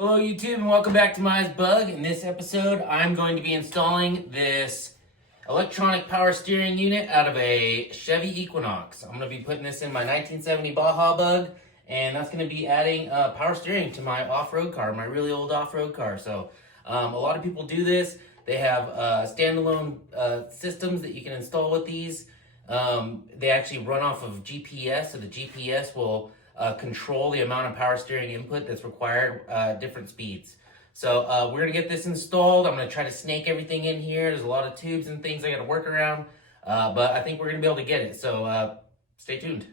Hello YouTube and welcome back to Mize Bug. In this episode, I'm going to be installing this electronic power steering unit out of a Chevy Equinox. I'm going to be putting this in my 1970 Baja Bug, and that's going to be adding power steering to my off-road car, my really old off-road car. So a lot of people do this. They have standalone systems that you can install with these. They actually run off of GPS, so the GPS will control the amount of power steering input that's required at different speeds. So we're gonna get this installed. I'm gonna try to snake everything in here. There's a lot of tubes and things I gotta work around, but I think we're gonna be able to get it. So stay tuned.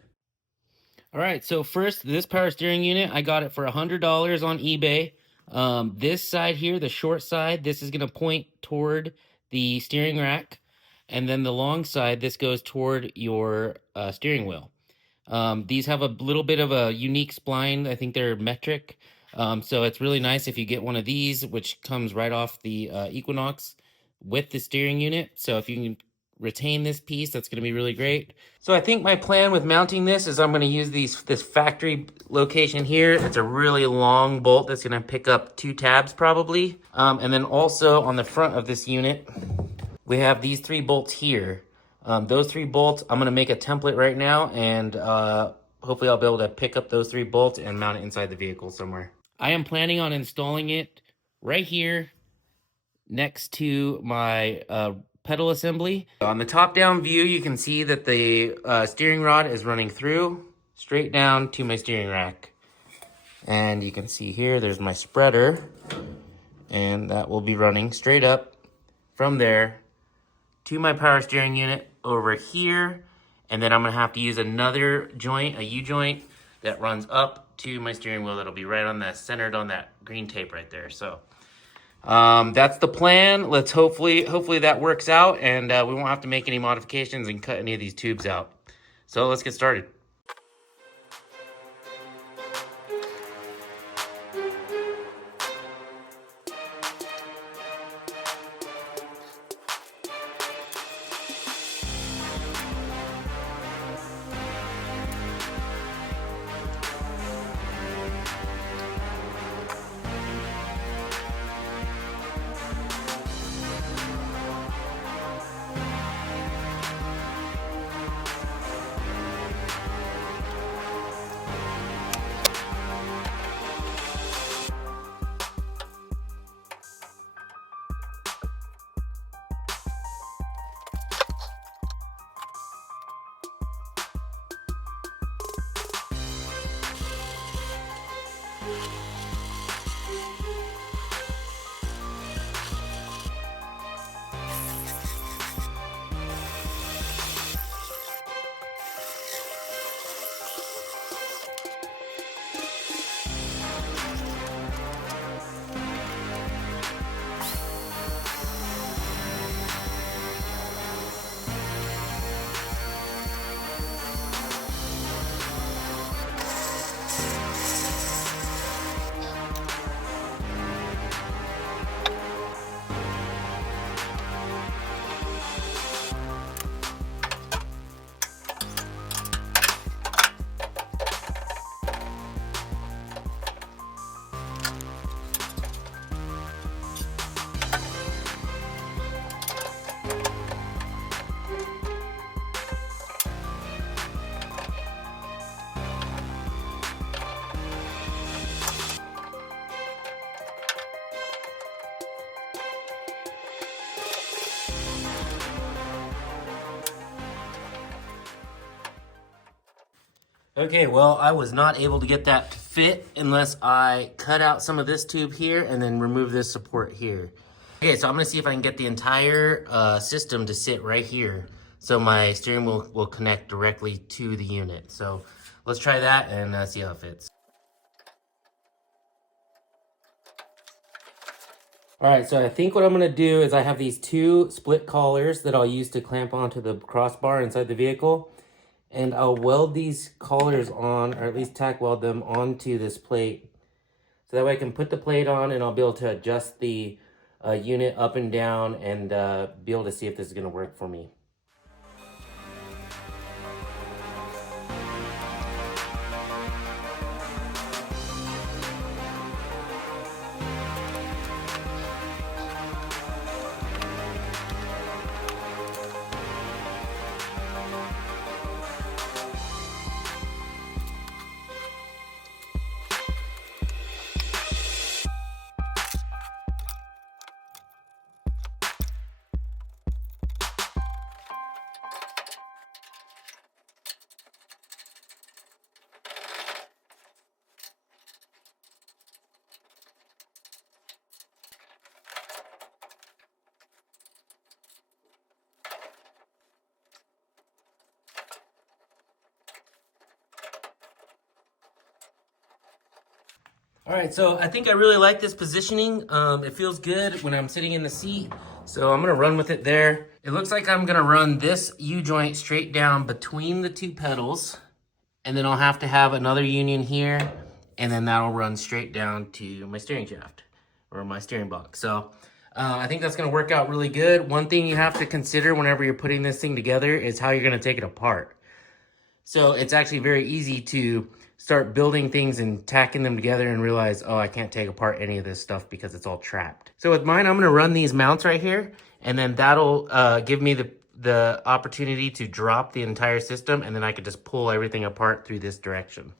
All right, so first, this power steering unit, I got it for $100 on eBay. This side here, the short side, this is gonna point toward the steering rack. And then the long side, this goes toward your steering wheel. These have a little bit of a unique spline. I think they're metric. So it's really nice if you get one of these, which comes right off the Equinox with the steering unit. So if you can retain this piece, that's going to be really great. So I think my plan with mounting this is I'm going to use this factory location here. It's a really long bolt that's going to pick up 2 tabs probably. And then also on the front of this unit, we have these 3 bolts here. Those 3 bolts, I'm going to make a template right now, and hopefully I'll be able to pick up those 3 bolts and mount it inside the vehicle somewhere. I am planning on installing it right here next to my pedal assembly. On the top-down view, you can see that the steering rod is running through straight down to my steering rack. And you can see here, there's my spreader, and that will be running straight up from there to my power steering unit over here, and then I'm gonna have to use another joint, a U-joint, that runs up to my steering wheel. That'll be right on that, centered on that green tape right there. So that's the plan. Let's hopefully that works out, and we won't have to make any modifications and cut any of these tubes out. So let's get started. Okay, well, I was not able to get that to fit unless I cut out some of this tube here and then remove this support here. Okay, so I'm gonna see if I can get the entire system to sit right here so my steering wheel will connect directly to the unit. So let's try that and see how it fits. All right, so I think what I'm gonna do is I have these 2 split collars that I'll use to clamp onto the crossbar inside the vehicle. And I'll weld these collars on, or at least tack weld them onto this plate. So that way I can put the plate on and I'll be able to adjust the unit up and down and be able to see if this is gonna work for me. All right, so I think I really like this positioning. It feels good when I'm sitting in the seat. So I'm gonna run with it there. It looks like I'm gonna run this U-joint straight down between the two pedals, and then I'll have to have another union here, and then that'll run straight down to my steering shaft or my steering box. So I think that's gonna work out really good. One thing you have to consider whenever you're putting this thing together is how you're gonna take it apart. So it's actually very easy to start building things and tacking them together and realize, oh, I can't take apart any of this stuff because it's all trapped. So with mine, I'm gonna run these mounts right here, and then that'll give me the opportunity to drop the entire system, and then I could just pull everything apart through this direction.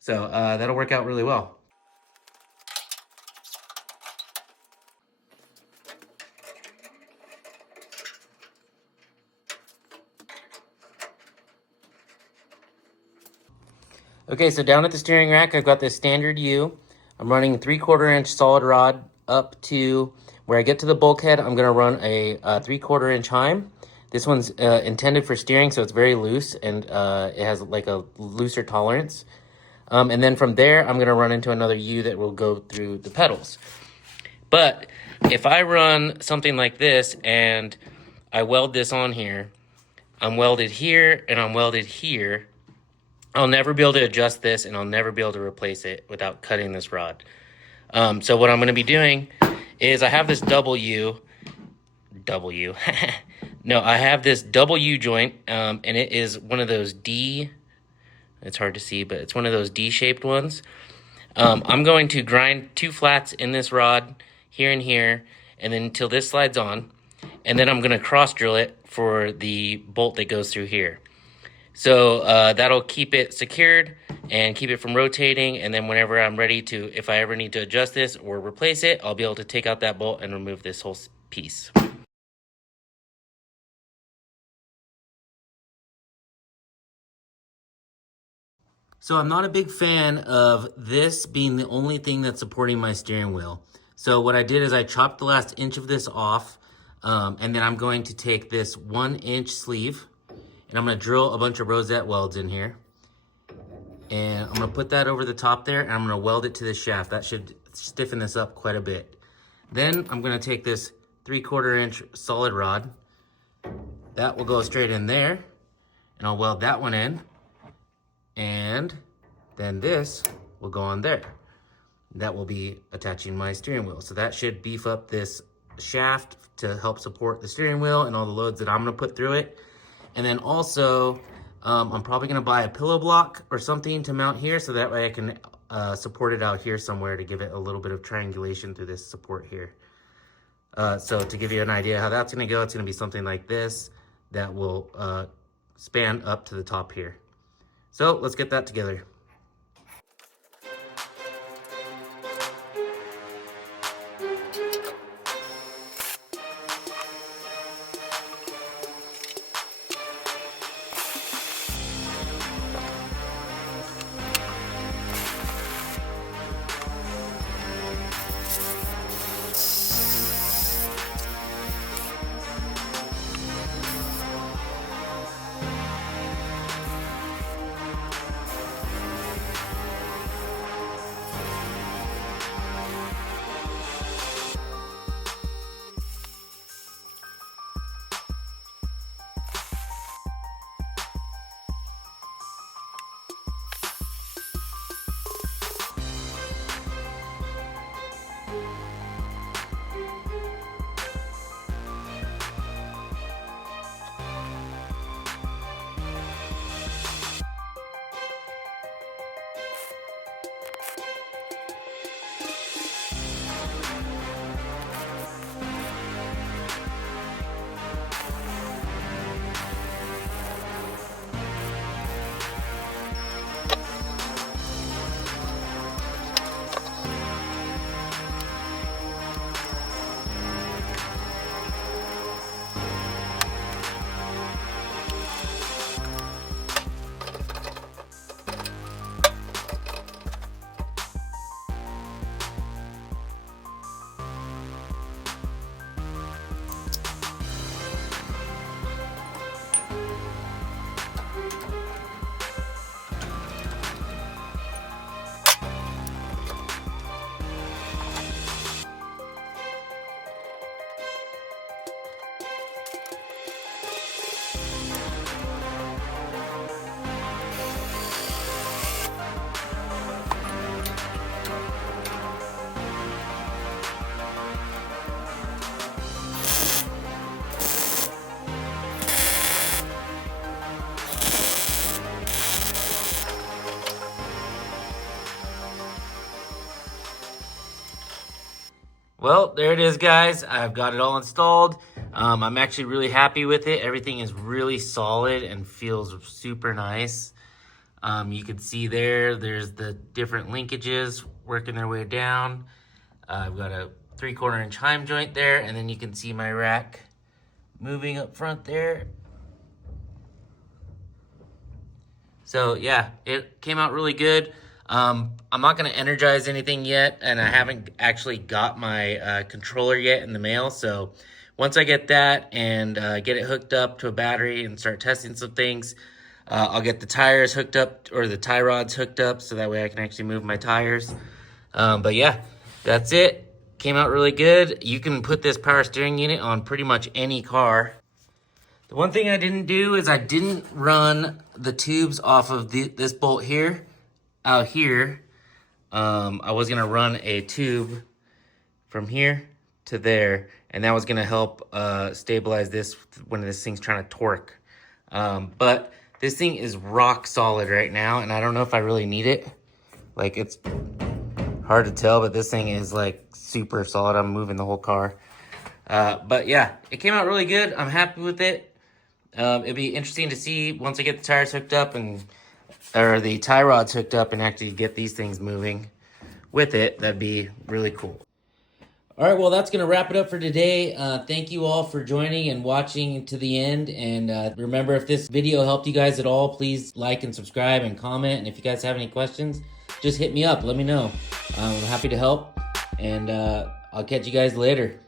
So that'll work out really well. Okay, so down at the steering rack, I've got this standard U. I'm running 3/4 inch solid rod up to where I get to the bulkhead. I'm gonna run a 3/4 inch heim. This one's intended for steering, so it's very loose and it has like a looser tolerance. And then from there, I'm gonna run into another U that will go through the pedals. But if I run something like this and I weld this on here, I'm welded here and I'm welded here, I'll never be able to adjust this, and I'll never be able to replace it without cutting this rod. So what I'm going to be doing is I have this W. No, I have this W joint, and it is one of those D. It's hard to see, but it's one of those D-shaped ones. I'm going to grind 2 flats in this rod here and here, and then until this slides on, and then I'm going to cross drill it for the bolt that goes through here. So that'll keep it secured and keep it from rotating, and then whenever I'm ready to, if I ever need to adjust this or replace it, I'll be able to take out that bolt and remove this whole piece. So I'm not a big fan of this being the only thing that's supporting my steering wheel. So what I did is I chopped the last inch of this off, and then I'm going to take this 1-inch sleeve, and I'm gonna drill a bunch of rosette welds in here. And I'm gonna put that over the top there, and I'm gonna weld it to the shaft. That should stiffen this up quite a bit. Then I'm gonna take this 3/4 inch solid rod. That will go straight in there, and I'll weld that one in. And then this will go on there. That will be attaching my steering wheel. So that should beef up this shaft to help support the steering wheel and all the loads that I'm gonna put through it. And then also, I'm probably gonna buy a pillow block or something to mount here, so that way I can support it out here somewhere to give it a little bit of triangulation through this support here. So to give you an idea how that's gonna go, it's gonna be something like this that will span up to the top here. So let's get that together. Well, there it is, guys. I've got it all installed. I'm actually really happy with it. Everything is really solid and feels super nice. You can see there's the different linkages working their way down. I've got a 3/4 inch heim joint there, and then you can see my rack moving up front there. So yeah, it came out really good. I'm not gonna energize anything yet, and I haven't actually got my controller yet in the mail. So once I get that and get it hooked up to a battery and start testing some things, I'll get the tires hooked up, or the tie rods hooked up, so that way I can actually move my tires. But yeah, that's it. Came out really good. You can put this power steering unit on pretty much any car. The one thing I didn't do is I didn't run the tubes off of this bolt here, out here. I was gonna run a tube from here to there, and that was gonna help stabilize this when this thing's trying to torque. But this thing is rock solid right now, and I don't know if I really need it. Like, it's hard to tell, but this thing is like super solid. I'm moving the whole car. But yeah, it came out really good. I'm happy with it. It'd be interesting to see once I get the tires hooked up or the tie rods hooked up and actually get these things moving with it. That'd be really cool. All right, well, that's going to wrap it up for today. Thank you all for joining and watching to the end. And remember, if this video helped you guys at all, please like and subscribe and comment. And if you guys have any questions, just hit me up. Let me know. I'm happy to help. And I'll catch you guys later.